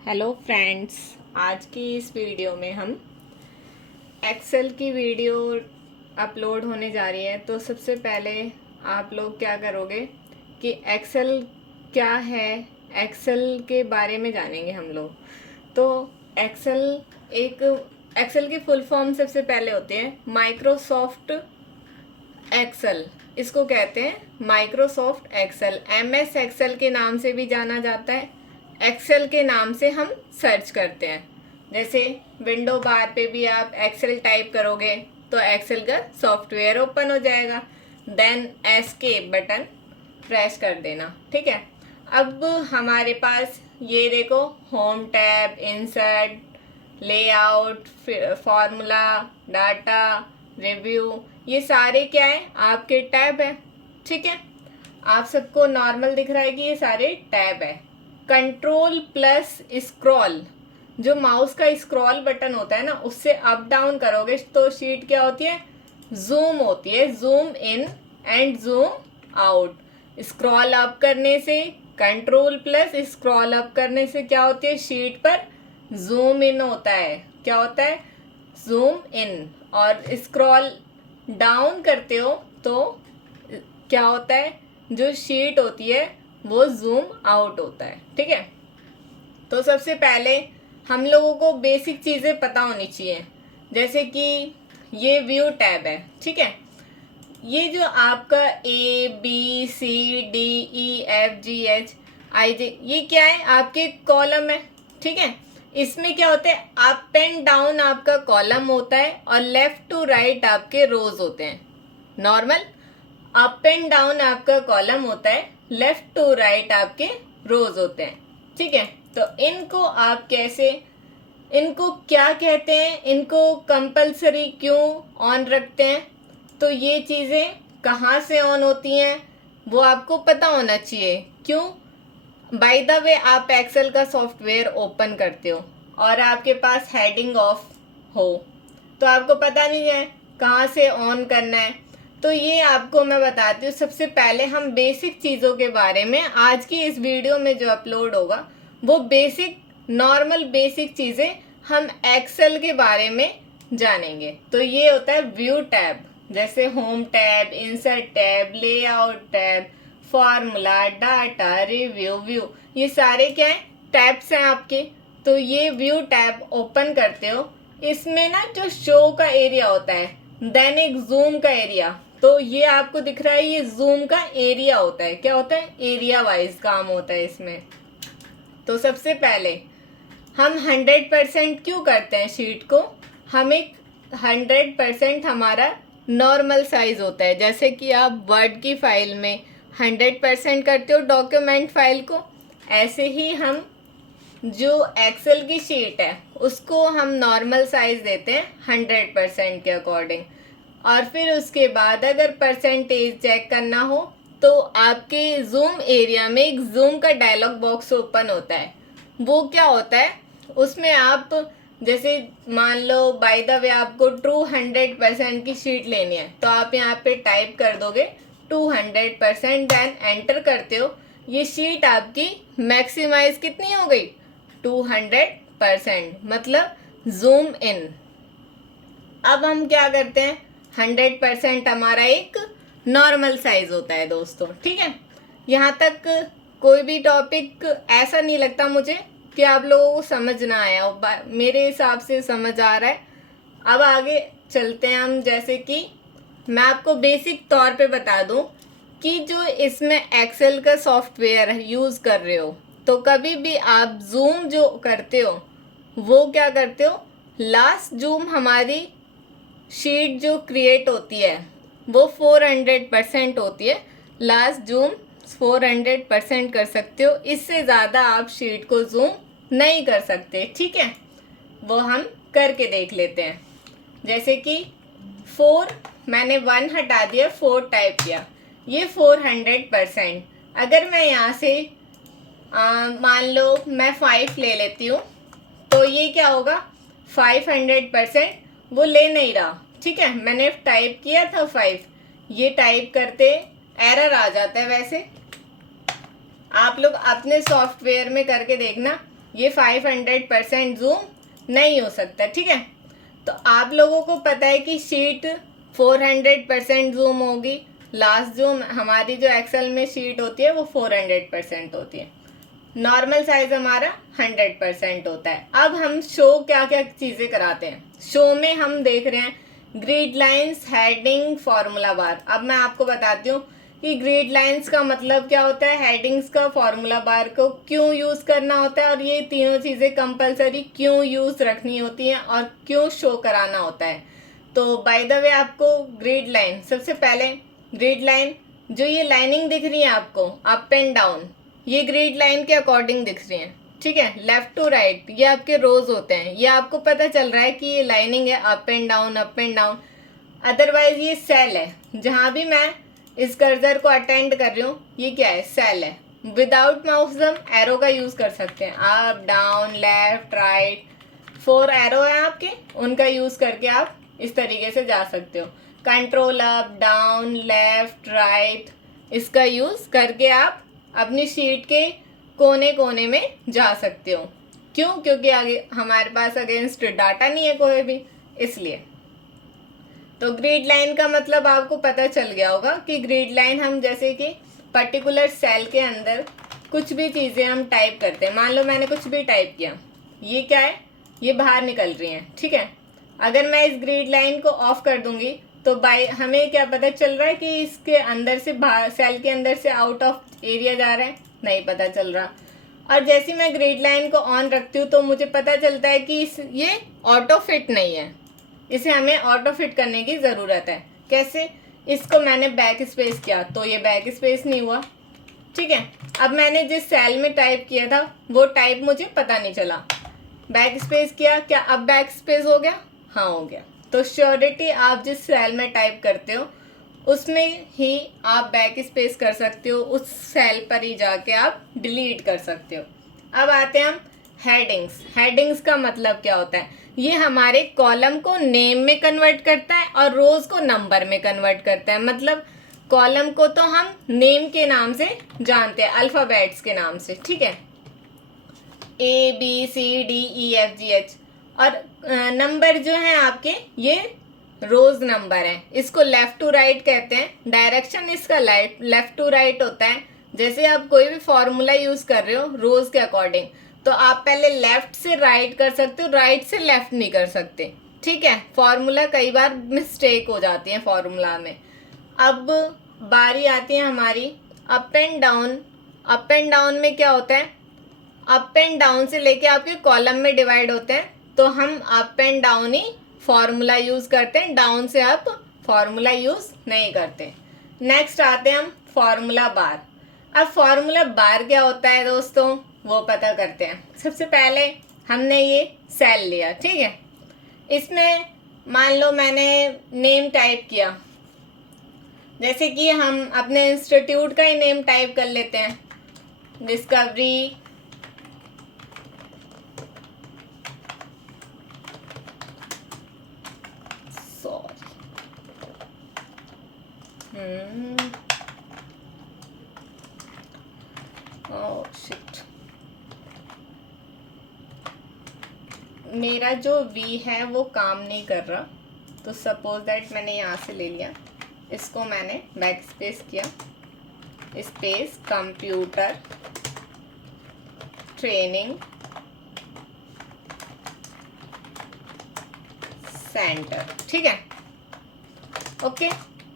Hello friends, आज की इस वीडियो में हम एक्सेल की वीडियो अपलोड होने जा रही है। तो सबसे पहले आप लोग क्या करोगे कि एक्सेल क्या है, एक्सेल के बारे में जानेंगे हम लोग। तो एक्सेल की फुल फॉर्म सबसे पहले होती है माइक्रोसॉफ्ट एक्सेल। इसको कहते हैं माइक्रोसॉफ्ट एक्सेल। एमएस एक्सेल के नाम से भी जाना जाता है। एक्सेल के नाम से हम सर्च करते हैं। जैसे विंडो बार पे भी आप एक्सेल टाइप करोगे तो एक्सेल का सॉफ्टवेयर ओपन हो जाएगा। देन एस्केप बटन प्रेस कर देना। ठीक है, अब हमारे पास ये देखो, home tab, insert, layout, formula, data, review, ये सारे क्या है, आपके टैब है। ठीक है, आप सबको नॉर्मल दिख रहा है कि ये सारे टैब है। कंट्रोल प्लस स्क्रॉल, जो माउस का स्क्रॉल बटन होता है ना, उससे अप डाउन करोगे तो शीट क्या होती है, जूम होती है। Zoom in and zoom out. Scroll up करने से, कंट्रोल प्लस स्क्रॉल अप करने से क्या होती है, शीट पर जूम इन होता है। क्या होता है, जूम इन। और स्क्रॉल डाउन करते हो तो क्या होता है, जो शीट होती है वो जूम आउट होता है। ठीक है, तो सबसे पहले हम लोगों को बेसिक चीज़ें पता होनी चाहिए। जैसे कि ये व्यू टैब है। ठीक है, ये जो आपका ABCDEFGHIJ, ये क्या है, आपके कॉलम है। ठीक है, इसमें क्या होता है, अप एंड डाउन आपका कॉलम होता है और लेफ्ट टू राइट आपके रोज होते हैं। नॉर्मल अप एंड डाउन आपका कॉलम होता है, लेफ्ट टू राइट आपके रोज होते हैं। ठीक है, तो इनको आप कैसे, इनको क्या कहते हैं, इनको कंपलसरी क्यों ऑन रखते हैं, तो ये चीज़ें कहाँ से ऑन होती हैं वो आपको पता होना चाहिए। क्यों, बाय द वे आप एक्सेल का सॉफ्टवेयर ओपन करते हो और आपके पास हेडिंग ऑफ हो तो आपको पता नहीं है कहाँ से ऑन करना है। तो ये आपको मैं बताती हूँ। सबसे पहले हम बेसिक चीज़ों के बारे में आज की इस वीडियो में जो अपलोड होगा वो बेसिक, नॉर्मल बेसिक चीज़ें हम एक्सेल के बारे में जानेंगे। तो ये होता है व्यू टैब, जैसे home tab, insert tab, layout tab, formula, data, review, view, ये सारे क्या है, टैब्स हैं आपके। तो ये व्यू टैब ओपन करते हो, इसमें ना जो शो का एरिया होता है, देन एक जूम का एरिया, तो ये आपको दिख रहा है, ये जूम का एरिया होता है। क्या होता है, एरिया वाइज काम होता है इसमें। तो सबसे पहले हम 100% क्यों करते हैं शीट को, हम एक 100% हमारा नॉर्मल साइज होता है। जैसे कि आप वर्ड की फाइल में 100% करते हो डॉक्यूमेंट फाइल को, ऐसे ही हम जो एक्सेल की शीट है उसको हम नॉर्मल साइज देते हैं 100% के अकॉर्डिंग। और फिर उसके बाद अगर परसेंटेज चेक करना हो तो आपके जूम एरिया में एक जूम का डायलॉग बॉक्स ओपन होता है। वो क्या होता है, उसमें आप जैसे मान लो बाय द वे आपको 200% की शीट लेनी है तो आप यहाँ पे टाइप कर दोगे 200%, देन एंटर करते हो, ये शीट आपकी मैक्सिमाइज कितनी हो गई, 200%, मतलब जूम इन। अब हम क्या करते हैं, 100% हमारा एक नॉर्मल साइज होता है दोस्तों। ठीक है, यहाँ तक कोई भी टॉपिक ऐसा नहीं लगता मुझे कि आप लोगों को समझ ना आया हो। मेरे हिसाब से समझ आ रहा है। अब आगे चलते हैं हम। जैसे कि मैं आपको बेसिक तौर पे बता दूं कि जो इसमें एक्सेल का सॉफ्टवेयर यूज़ कर रहे हो तो कभी भी आप जूम जो करते हो वो क्या करते हो, लास्ट जूम हमारी शीट जो क्रिएट होती है वो 400% होती है। लास्ट जूम 400% कर सकते हो, इससे ज़्यादा आप शीट को जूम नहीं कर सकते। ठीक है, वो हम करके देख लेते हैं। जैसे कि 4, मैंने 1 हटा दिया, 4 टाइप किया, ये 400%। अगर मैं यहाँ से मान लो मैं 5 ले लेती हूँ तो ये क्या होगा, 500% वो ले नहीं रहा। ठीक है, मैंने टाइप किया था 5, ये टाइप करते एरर आ जाता है। वैसे आप लोग अपने सॉफ्टवेयर में करके देखना, ये 500% जूम नहीं हो सकता, ठीक है। तो आप लोगों को पता है कि शीट 400% जूम होगी, लास्ट जो हमारी जो एक्सेल में शीट होती है वो 400% होती है, नॉर्मल साइज हमारा 100% होता है। अब हम शो क्या क्या चीज़ें कराते हैं, शो में हम देख रहे हैं grid lines, heading, formula bar. अब मैं आपको बताती हूँ कि ग्रिड लाइंस का मतलब क्या होता है, हेडिंग्स का, फॉर्मूला बार को क्यों यूज़ करना होता है और ये तीनों चीज़ें कंपलसरी क्यों यूज़ रखनी होती हैं और क्यों शो कराना होता है। तो बाय द वे आपको ग्रिड लाइन, सबसे पहले ग्रिड लाइन, जो ये लाइनिंग दिख रही है आपको अप एंड डाउन, ये ग्रिड लाइन के अकॉर्डिंग दिख रही है, ठीक है। लेफ्ट टू राइट ये आपके रोज होते हैं, ये आपको पता चल रहा है कि ये लाइनिंग है up and down up and down. Otherwise ये सेल है, जहाँ भी मैं इस कर्सर को अटेंड कर रही हूँ ये क्या है, सेल है। विदाउट माउस हम एरो का यूज़ कर सकते हैं, up down left right, 4 arrow है आपके, उनका यूज़ करके आप इस तरीके से जा सकते हो। Control up down left right, इसका यूज़ करके आप अपनी शीट के कोने कोने में जा सकते हो। क्यों? क्योंकि आगे हमारे पास अगेंस्ट डाटा नहीं है कोई भी, इसलिए। तो ग्रिड लाइन का मतलब आपको पता चल गया होगा कि ग्रिड लाइन हम जैसे कि पर्टिकुलर सेल के अंदर कुछ भी चीज़ें हम टाइप करते हैं, मान लो मैंने कुछ भी टाइप किया, ये क्या है, ये बाहर निकल रही हैं, ठीक है। अगर मैं इस ग्रिड लाइन को ऑफ कर दूंगी तो बाय हमें क्या पता चल रहा है कि इसके अंदर से बाहर, सेल के अंदर से आउट ऑफ एरिया जा रहा है, नहीं पता चल रहा। और जैसे मैं ग्रिड लाइन को ऑन रखती हूँ तो मुझे पता चलता है कि ये ऑटो फिट नहीं है, इसे हमें ऑटो फिट करने की ज़रूरत है। कैसे? इसको मैंने बैक स्पेस किया तो ये बैक स्पेस नहीं हुआ, ठीक है। अब मैंने जिस सेल में टाइप किया था वो टाइप मुझे पता नहीं चला, बैक स्पेस किया, क्या अब बैक स्पेस हो गया? हाँ हो गया। तो श्योरिटी आप जिस सेल में टाइप करते हो उसमें ही आप बैक स्पेस कर सकते हो, उस सेल पर ही जाके आप डिलीट कर सकते हो। अब आते हैं हम हेडिंग्स। हेडिंग्स का मतलब क्या होता है, ये हमारे कॉलम को नेम में कन्वर्ट करता है और रोज को नंबर में कन्वर्ट करता है। मतलब कॉलम को तो हम नेम के नाम से जानते हैं, अल्फ़ाबेट्स के नाम से, ठीक है, ABCDEFGH, और नंबर जो है आपके ये रोज नंबर है, इसको लेफ्ट टू राइट कहते हैं। डायरेक्शन इसका लेफ्ट टू राइट होता है। जैसे आप कोई भी फॉर्मूला यूज कर रहे हो रोज के अकॉर्डिंग, तो आप पहले लेफ्ट से राइट कर सकते हो, राइट से लेफ्ट नहीं कर सकते, ठीक है। फॉर्मूला कई बार मिस्टेक हो जाती है फॉर्मूला में। अब बारी आती है हमारी up and down. Up and down में क्या होता है, अप एंड डाउन से लेके आपके कॉलम में डिवाइड होते हैं, तो हम up and down he formula use करते हैं, डाउन से अप फॉर्मूला यूज़ नहीं करते। नेक्स्ट आते हैं हम फॉर्मूला बार। अब फॉर्मूला बार क्या होता है दोस्तों, वो पता करते हैं। सबसे पहले हमने ये सेल लिया, ठीक है, इसमें मान लो मैंने नेम टाइप किया, जैसे कि हम अपने इंस्टीट्यूट का ही नेम टाइप कर लेते हैं, डिस्कवरी मेरा जो वी है वो काम नहीं कर रहा, तो सपोज दैट मैंने यहाँ से ले लिया, इसको मैंने बैक स्पेस किया, स्पेस कंप्यूटर ट्रेनिंग सेंटर, ठीक है, ओके।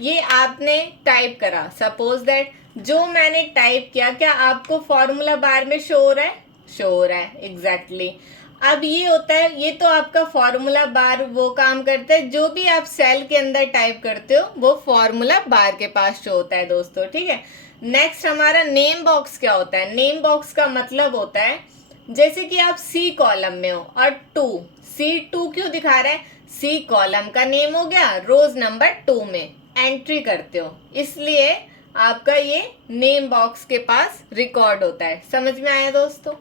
ये आपने टाइप करा, सपोज दैट जो मैंने टाइप किया क्या आपको फॉर्मूला बार में शो हो रहा है? शो हो रहा है, एग्जैक्टली। अब ये होता है, ये तो आपका फॉर्मूला बार वो काम करता है, जो भी आप सेल के अंदर टाइप करते हो वो फॉर्मूला बार के पास शो होता है दोस्तों, ठीक है। नेक्स्ट हमारा नेम बॉक्स क्या होता है। नेम बॉक्स का मतलब होता है जैसे कि आप सी कॉलम में हो और C2 क्यों दिखा रहा है, सी कॉलम का नेम हो गया, रोज नंबर 2 में एंट्री करते हो, इसलिए आपका ये नेम बॉक्स के पास रिकॉर्ड होता है। समझ में आया दोस्तों?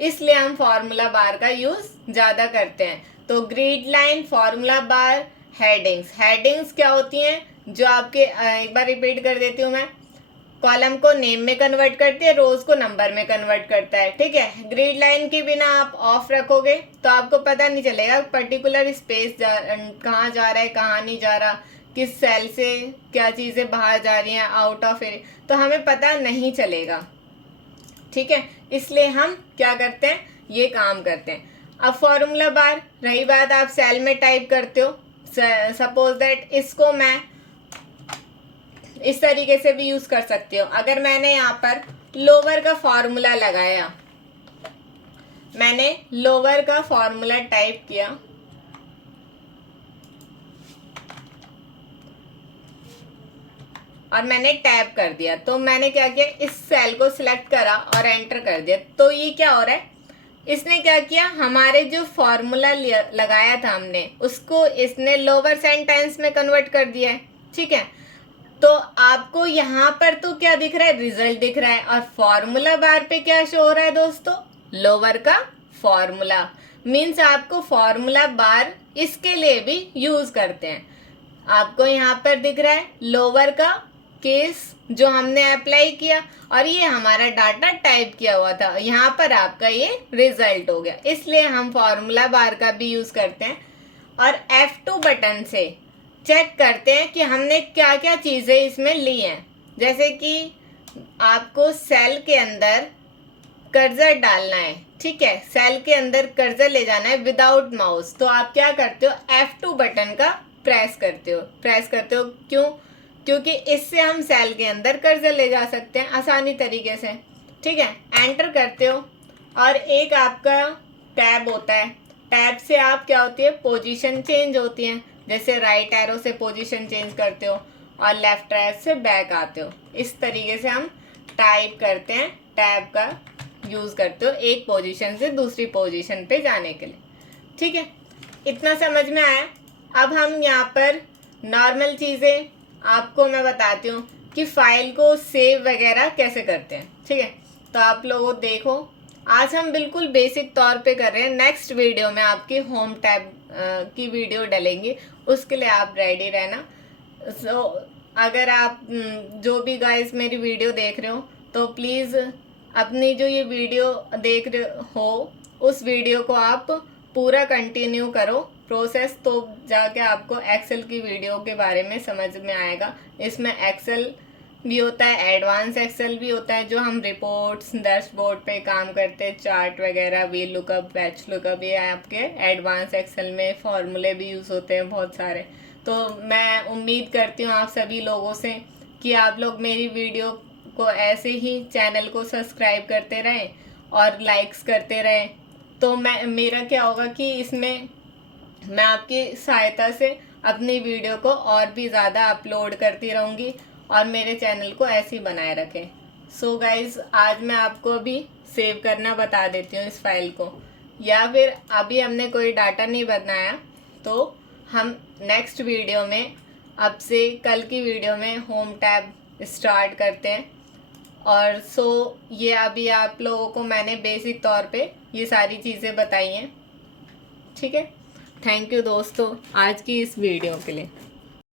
इसलिए हम फॉर्मूला बार का यूज ज्यादा करते हैं। तो grid line, formula bar, headings. Headings क्या होती हैं, जो आपके एक बार रिपीट कर देती हूँ मैं, कॉलम को नेम में कन्वर्ट करती है, रोज को नंबर में कन्वर्ट करता है। ठीक है, ग्रिड लाइन के बिना आप ऑफ रखोगे तो आपको पता नहीं चलेगा पर्टिकुलर स्पेस कहाँ जा रहा है, कहाँ नहीं जा रहा, किस सेल से क्या चीज़ें बाहर जा रही हैं, आउट ऑफ एरिया, तो हमें पता नहीं चलेगा। ठीक है, इसलिए हम क्या करते हैं, ये काम करते हैं। अब फॉर्मूला बार, रही बात आप सेल में टाइप करते हो, सपोज दैट इसको मैं इस तरीके से भी यूज कर सकती हूँ। अगर मैंने यहाँ पर लोअर का फॉर्मूला लगाया, मैंने लोअर का फॉर्मूला टाइप किया और मैंने टैब कर दिया, तो मैंने क्या किया, इस सेल को सिलेक्ट करा और एंटर कर दिया। तो ये क्या हो रहा है, इसने क्या किया, हमारे जो फॉर्मूला लगाया था हमने उसको इसने लोअर सेंटेंस में कन्वर्ट कर दिया है। ठीक है, तो आपको यहाँ पर तो क्या दिख रहा है, रिजल्ट दिख रहा है, और फॉर्मूला बार पे क्या शो हो रहा है दोस्तों, लोअर का फॉर्मूला। मीन्स आपको फॉर्मूला बार इसके लिए भी यूज करते हैं। आपको यहाँ पर दिख रहा है लोअर का केस जो हमने अप्लाई किया, और ये हमारा डाटा टाइप किया हुआ था, यहाँ पर आपका ये रिजल्ट हो गया। इसलिए हम फॉर्मूला बार का भी यूज करते हैं। और F2 बटन से चेक करते हैं कि हमने क्या क्या चीज़ें इसमें ली हैं। जैसे कि आपको सेल के अंदर कर्सर डालना है, ठीक है, सेल के अंदर कर्सर ले जाना है विदाउट माउस, तो आप क्या करते हो, F2 बटन का प्रेस करते हो। क्यों? क्योंकि इससे हम सेल के अंदर कर्सर ले जा सकते हैं आसानी तरीके से। ठीक है, एंटर करते हो और एक आपका टैब होता है, टैब से आप क्या होती है, पोजीशन चेंज होती है। जैसे राइट एरो से पोजीशन चेंज करते हो और लेफ्ट एरो से बैक आते हो। इस तरीके से हम टाइप करते हैं, टैब का यूज़ करते हो एक पोजीशन से दूसरी पोजीशन पे जाने के लिए। ठीक है, इतना समझ में आया। अब हम यहाँ पर नॉर्मल चीज़ें आपको मैं बताती हूँ कि फाइल को सेव वगैरह कैसे करते हैं। ठीक है, तो आप लोगों देखो, आज हम बिल्कुल बेसिक तौर पे कर रहे हैं। नेक्स्ट वीडियो में आपकी होम टैब की वीडियो डलेंगी, उसके लिए आप रेडी रहना। सो अगर आप जो भी गाइस मेरी वीडियो देख रहे हो तो प्लीज़ अपनी जो ये वीडियो देख रहे हो उस वीडियो को आप पूरा कंटिन्यू करो प्रोसेस, तो जाके आपको एक्सेल की वीडियो के बारे में समझ में आएगा। इसमें एक्सेल भी होता है, एडवांस एक्सेल भी होता है, जो हम रिपोर्ट्स डैशबोर्ड पे काम करते हैं, चार्ट वगैरह, वी लुकअप, बैच लुकअप, ये आपके एडवांस एक्सेल में फॉर्मूले भी यूज़ होते हैं बहुत सारे। तो मैं उम्मीद करती हूँ आप सभी लोगों से कि आप लोग मेरी वीडियो को ऐसे ही चैनल को सब्सक्राइब करते रहें और लाइक्स करते रहें। तो मेरा क्या होगा कि इसमें मैं आपकी सहायता से अपनी वीडियो को और भी ज़्यादा अपलोड करती रहूँगी और मेरे चैनल को ऐसे ही बनाए रखें। सो गाइज, आज मैं आपको अभी सेव करना बता देती हूँ इस फाइल को, या फिर अभी हमने कोई डाटा नहीं बनाया तो हम नेक्स्ट वीडियो में, अब से कल की वीडियो में होम टैब स्टार्ट करते हैं। और सो ये अभी आप लोगों को मैंने बेसिक तौर पे ये सारी चीज़ें बताई हैं। ठीक है, थैंक यू दोस्तों आज की इस वीडियो के लिए।